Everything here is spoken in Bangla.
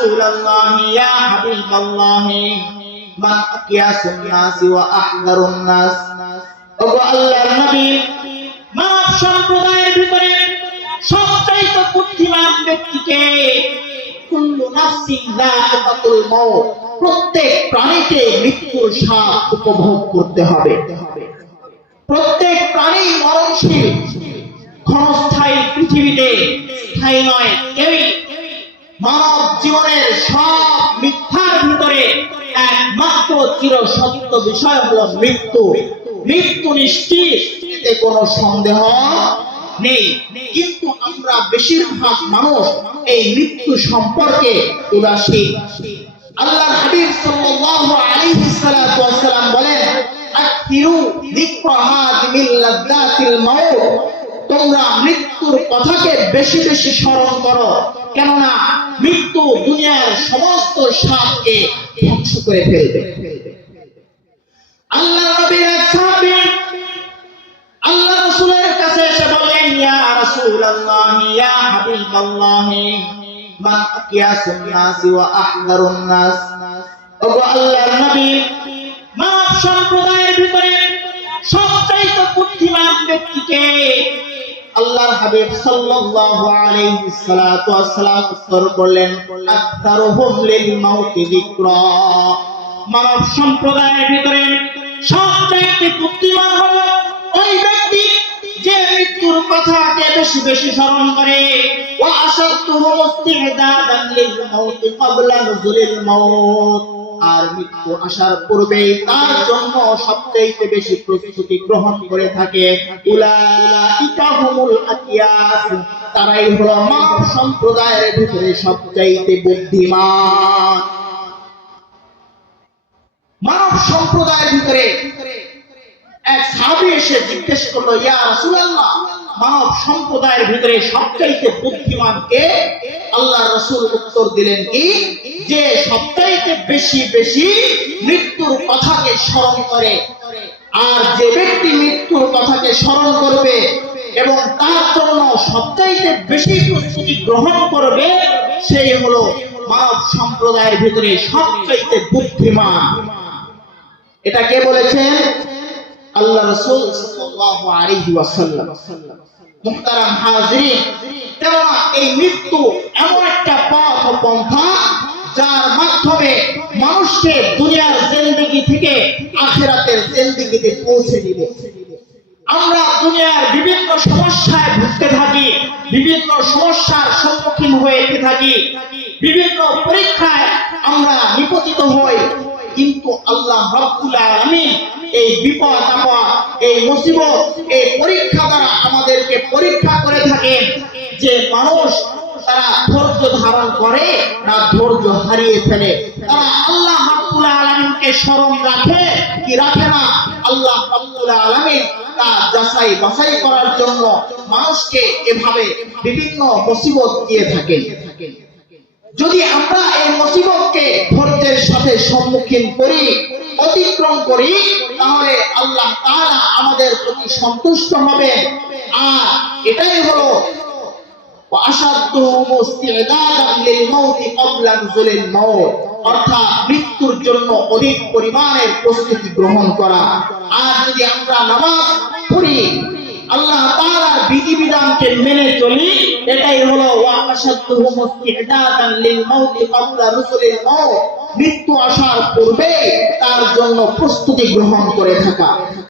রাসূলাল্লাহ ইয়া হাবিবাল্লাহ মান আকিয়াসুন নাস ওয়া আহদারুন নাস ওগো আল্লাহর নবী মানব সম্প্রদায়ের ভিতরে সবচাইতে বুদ্ধিমান ব্যক্তিকে কুল্লু নাফসিন যায়িকাতুল মাউত প্রত্যেক প্রাণীকে মৃত্যুর স্বাদ উপভোগ করতে হবে। প্রত্যেক প্রাণী মরণশীল, ক্ষণস্থায়ী পৃথিবীতে স্থায়ী নয়, কেউই মানব জীবনের সব মিথ্যার ভিতরে একমাত্র চির সত্য বিষয় হলো মৃত্যু। মৃত্যু নিশ্চিত, এতে কোনো সন্দেহ নেই। কিন্তু আমরা বেশিরভাগ মানুষ এই মৃত্যু সম্পর্কে উদাসীন। আল্লাহ হাবিব সাল্লাল্লাহু আলাইহি সাল্লাতু ওয়াসাল্লাম বলেন আকথিরু যিকরা লাযযাতিল মাউত। তোমরা মৃত্যুর কথাকে বেশি বেশি স্মরণ করো। কেননা মৃত্যু দুনিয়ার সমস্ত স্বাদকে ধ্বংস করে ফেলবে। আল্লাহ নবীর এক সাহাবী আল্লাহ রাসূলের কাছে এসে বললেন, ইয়া রাসূলুল্লাহ, ইয়া হাবিবাল্লাহ, মান আকিয়াসুন নাস ওয়া আহদারুন নাস। ওগো আল্লাহর নবী, মানব সম্প্রদায়ের ভিতরে সবচাইতে বুদ্ধিমান ব্যক্তিকে আল্লাহর হাবিব সাল্লাল্লাহু আলাইহি সাল্লাতু ওয়াসসালাম উত্তর করলেন আকতারুহুম লিল মাউতি যিকরা। মানব সম্প্রদায়ের ভিতরে সবচাইতে বুদ্ধিমান হলো ওই ব্যক্তি যে মৃত্যুর কথাকে বেশি বেশি স্মরণ করে, ওয়া আশাদতুহুম ইস্তিদাদান লিল মাউতি ক্বাবলা নুজুলিল মাউত। আর মৃত্যু আসার পূর্বেই তার জন্য সবচেয়ে বেশি প্রস্তুতি গ্রহণ করে থাকে। তারাই হলো মানব সম্প্রদায়ের ভিতরে সবচাইতে বুদ্ধিমান। মানব সম্প্রদায়ের ভিতরে এক সাহাবী এসে জিজ্ঞেস করল, ইয়া রাসূলুল্লাহ, মানব সম্প্রদায়ের ভিতরে সবচাইতে বুদ্ধিমান কে? আল্লাহ রাসূল উত্তর দিলেন, কি? যে সবচাইতে বেশি বেশি মৃত্যুর কথাকে স্মরণ করে। আর যে ব্যক্তি মৃত্যুর কথাকে স্মরণ করবে এবং তার জন্য সবচাইতে বেশি প্রস্তুতি গ্রহণ করবে, সেই হলো মানব সম্প্রদায়ের ভিতরে সবচাইতে বুদ্ধিমান। এটা কে বলেছেন আল্লাহ রাসূল সাল্লাল্লাহু আলাইহি ওয়াসাল্লাম। কেননা এই মৃত্যু এমন একটা পথ পন্থা যার মাধ্যমে মানুষকে দুনিয়ার জিন্দেগি থেকে আখিরাতের জিন্দেগিতে পৌঁছে দিবে। আমরা দুনিয়ার বিভিন্ন সমস্যায় ভুগতে থাকি, বিভিন্ন সমস্যার সম্মুখীন হয়ে থাকি, বিভিন্ন পরীক্ষায় আমরা নিপতিত হই, কিন্তু আল্লাহ রব্বুল আলামিন এই বিপদ, আপদ, এই মুসিবত, এই পরীক্ষা দ্বারা আমাদেরকে পরীক্ষা করে থাকেন যে মানুষ তারা ধৈর্য ধারণ করে না ধৈর্য হারিয়ে ফেলে। তারা আল্লাহ রব্বুল স্মরণ রাখে, কি রাখে না? আল্লাহ রব্বুল তা যাচাই বাছাই করার জন্য মানুষকে এভাবে বিভিন্ন মুসিবত দিয়ে যদি আমরা এই মুসিবতকে ধৈর্যের সাথে সম্মুখীন করি, অতিক্রম করি, তাহলে আল্লাহ তাআলা আমাদের প্রতি সন্তুষ্ট হবে আর এটাই হলো অর্থাৎ মৃত্যুর জন্য অধিক পরিমাণের প্রস্তুতি গ্রহণ করা। আর যদি আমরা নামাজ পড়ি, আল্লাহ তাআলার বিধিবিধানকে মেনে চলি, এটাই হলো ওয়া আশাদুহুম ইস্তিদাদান লিল মাউত ক্বাবলা রুসুলিল মাউত। মৃত্যু আসার পূর্বে তার জন্য প্রস্তুতি গ্রহণ করে থাকা।